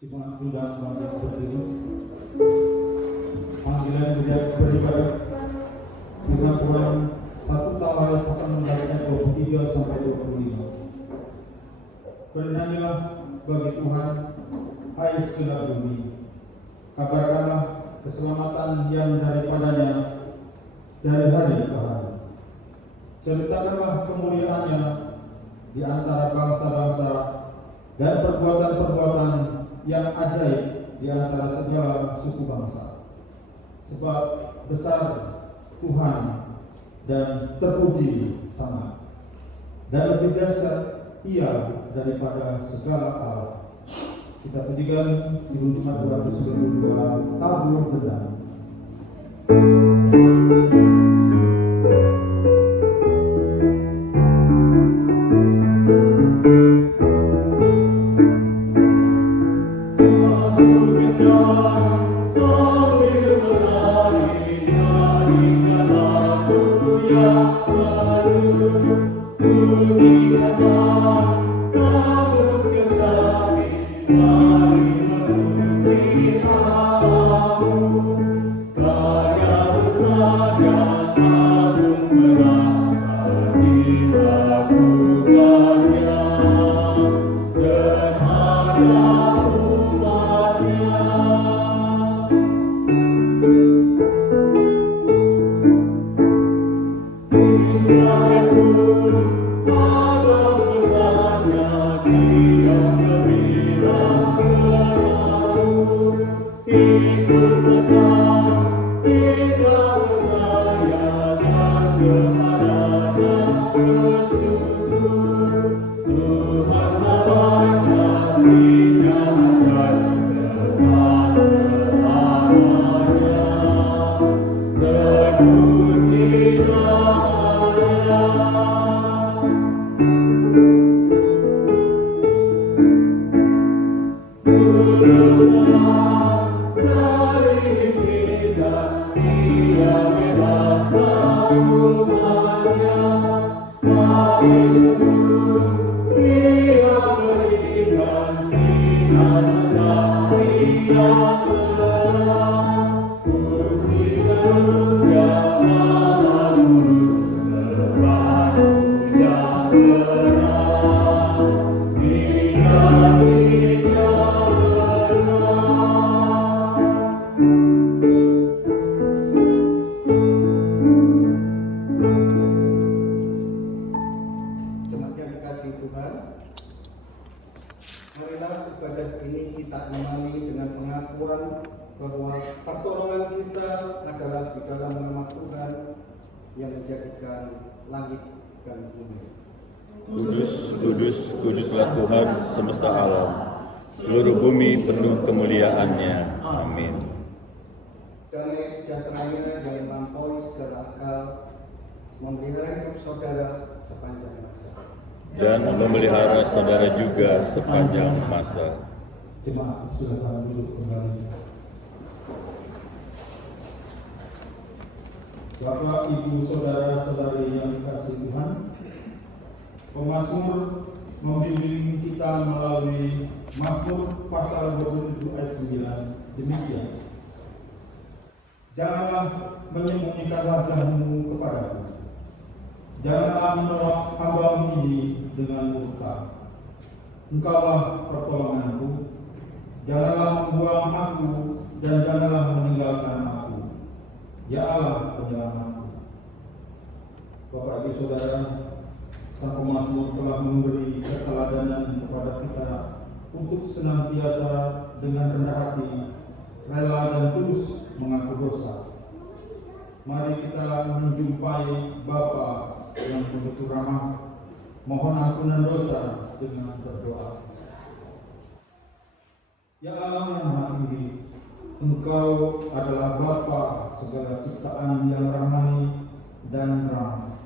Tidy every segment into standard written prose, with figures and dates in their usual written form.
Dimanapun dan semuanya berdiri, panggilan beribadah firman Tuhan 1 Tawaret pasal 23 sampai 25. Bernyanyilah bagi Tuhan, hai segenap bumi, kabarkanlah keselamatan yang daripadanya dari hari ke hari. Ceritakanlah kemuliaannya di antara bangsa-bangsa dan perbuatan-perbuatan yang ajaib di antara segala suku bangsa. Sebab besar Tuhan dan terpuji sangat, dan lebih dahsyat Ia daripada segala Allah. Kita pujikan Ibu Jemaat 292 Tabur Gedang. Kuduslah Tuhan semesta alam, seluruh bumi penuh kemuliaan-Nya. Amin. Damai sejahteranya yang melampaui segala akal, memelihara hidup saudara sepanjang masa. Dan memelihara saudara juga sepanjang masa. Jemaat silakan duduk kembali. Bapak, Ibu, saudara-saudari yang dikasihi Tuhan, pemazmur membimbing kita melalui Mazmur pasal 27 ayat 9 demikian. Janganlah menyembunyikan wajahmu kepadaku, janganlah menolak hamba-Mu ini dengan murka. Engkaulah pertolonganku, janganlah membuang aku dan janganlah meninggalkan aku, ya Allah penyelamatku. Bapak Ibu Saudara, Sang Pemazmur telah memberi keteladanan kepada kita untuk senantiasa dengan rendah hati, rela dan tulus mengaku dosa. Mari kita menjumpai Bapa yang begitu ramah, mohon ampunan dosa dengan berdoa. Ya Allah yang Maha Tinggi, Engkau adalah Bapa segala ciptaan yang rahmani dan ramah.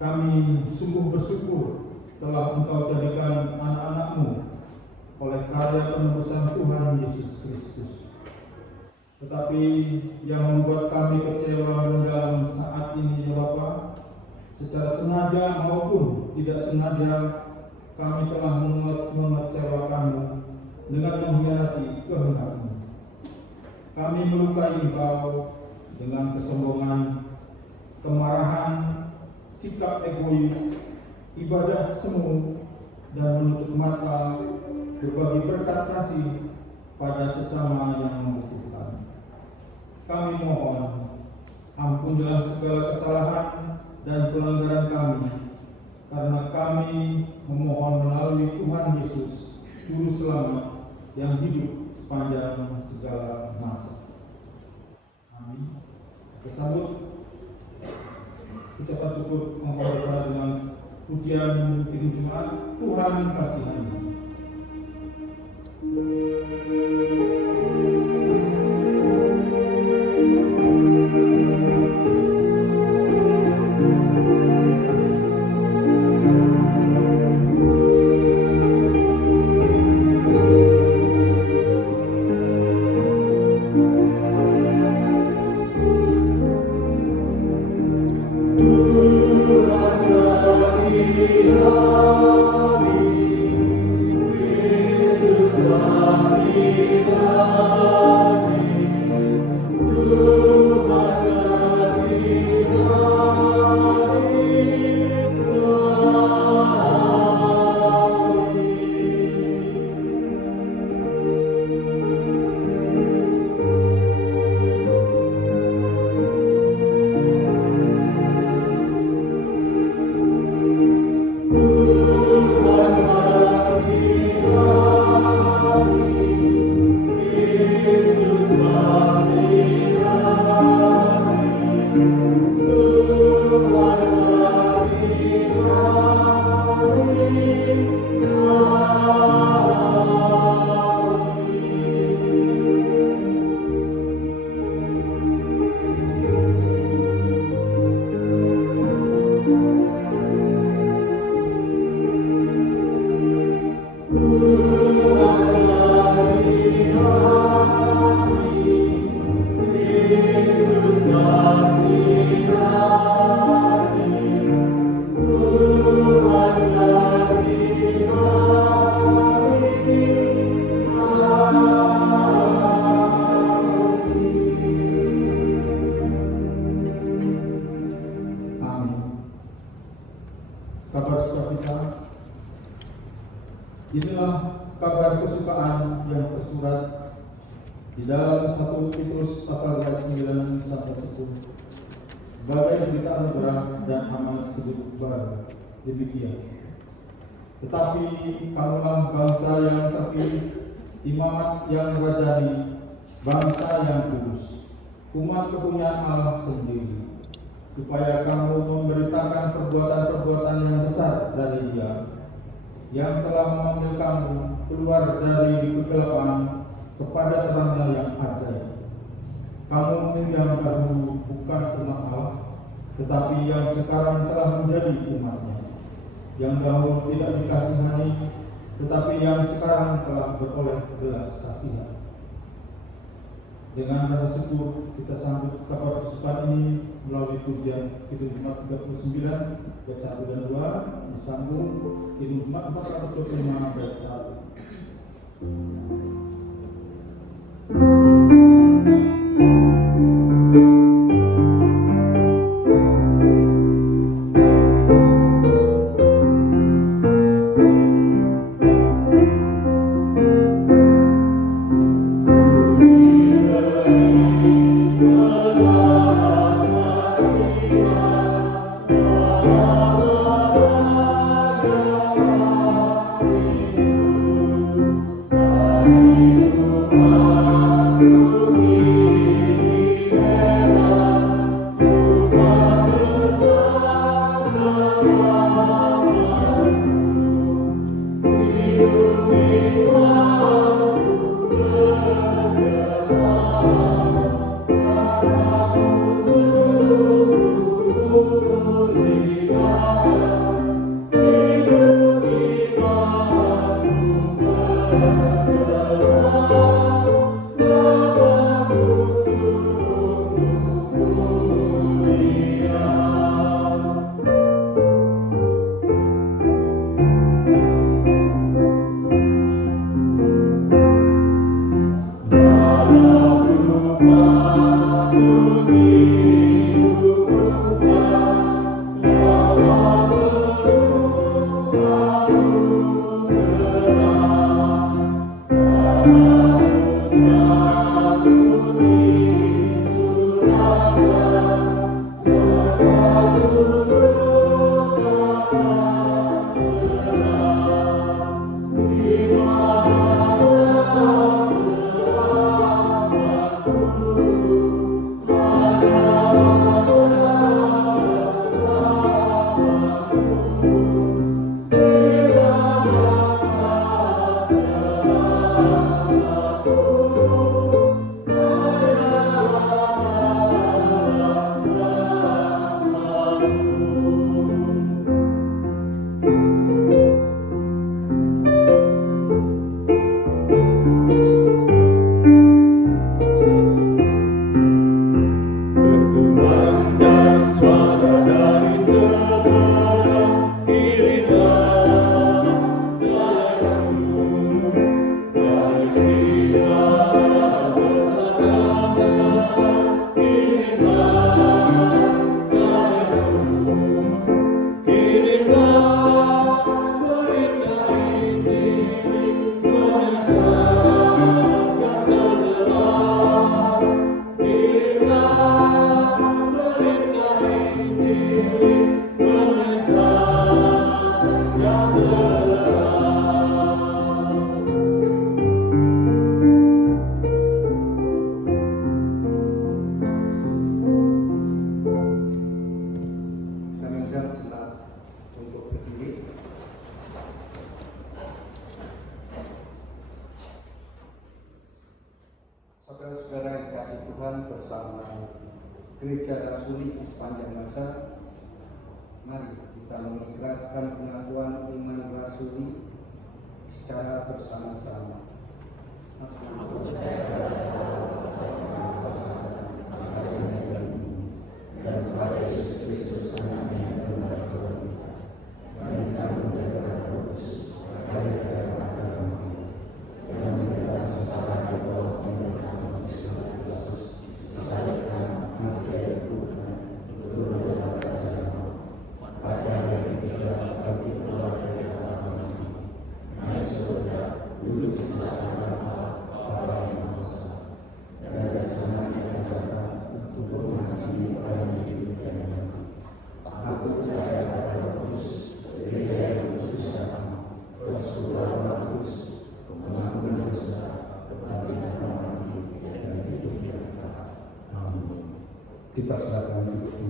Kami sungguh bersyukur telah Engkau jadikan anak-anak-Mu oleh karya penebusan Tuhan Yesus Kristus. Tetapi yang membuat kami kecewa mendalam saat ini ya Bapa, secara sengaja maupun tidak sengaja kami telah mengecewakan-Mu dengan mengkhianati kehendak-Mu. Kami melukai Engkau dengan kesombongan, kemarahan, sikap egois, ibadah semu, dan menutup mata berbagi berkat kasih pada sesama yang membutuhkan. Kami mohon, ampunilah segala kesalahan dan pelanggaran kami, karena kami memohon melalui Tuhan Yesus, Juru Selamat yang hidup sepanjang segala masa. Amin. Kesambut ucapan syukur menghormati dengan pujian Kidung Jemaat. Tuhan kasihi. Kabar sukacita. Inilah kabar kesukaan yang tersurat di dalam 1 Petrus pasal 9 sampai 10 sebagai berita anugerah dan amanat hidup baru. Demikian. Tetapi kamulah bangsa yang terpilih, imamat yang rajani, bangsa yang kudus, umat kepunyaan Allah sendiri, supaya kamu memberitakan perbuatan-perbuatan yang besar dari Dia, yang telah memanggil kamu keluar dari kegelapan kepada terangnya yang ajaib. Kamu yang dahulu bukan umat Allah, tetapi yang sekarang telah menjadi umat-Nya, yang dahulu tidak dikasihani, tetapi yang sekarang telah beroleh belas kasihan. Dengan rasa syukur kita sambut kabar kesukaan ini melalui pujian Kidung Jemaat 39 bait 1 dan 2, disambung Kidung Jemaat 425 bait 1. Tuhan bersama Gereja Rasuli di sepanjang masa. Mari kita mengikrarkan pengakuan iman rasuli secara bersama-sama. Aku percaya dan kepada Yesus Kristus anaknya yang tunggal Tuhan kita, yang dikandung daripada Roh Kudus, lahir dari Maria, yang menderita sengsara di bawah pemerintahan Kristus, disalibkan, mati dan dikuburkan, turun dari kerajaan maut. Pada hari ketiga bangkit keluar dari antara mati, naik surga, duduk di sebelah Allah Bapa yang Maha Kuasa, dan dari sana akan datang untuk menghakimi orang yang hidup dan yang mati. Aku percaya pada Roh Kudus, Gereja yang kudus dan am, persekutuan orang kudus, pengampunan dosa, kebangkitan orang mati, dan hidup yang kekal. Amin. Kita silakan duduk.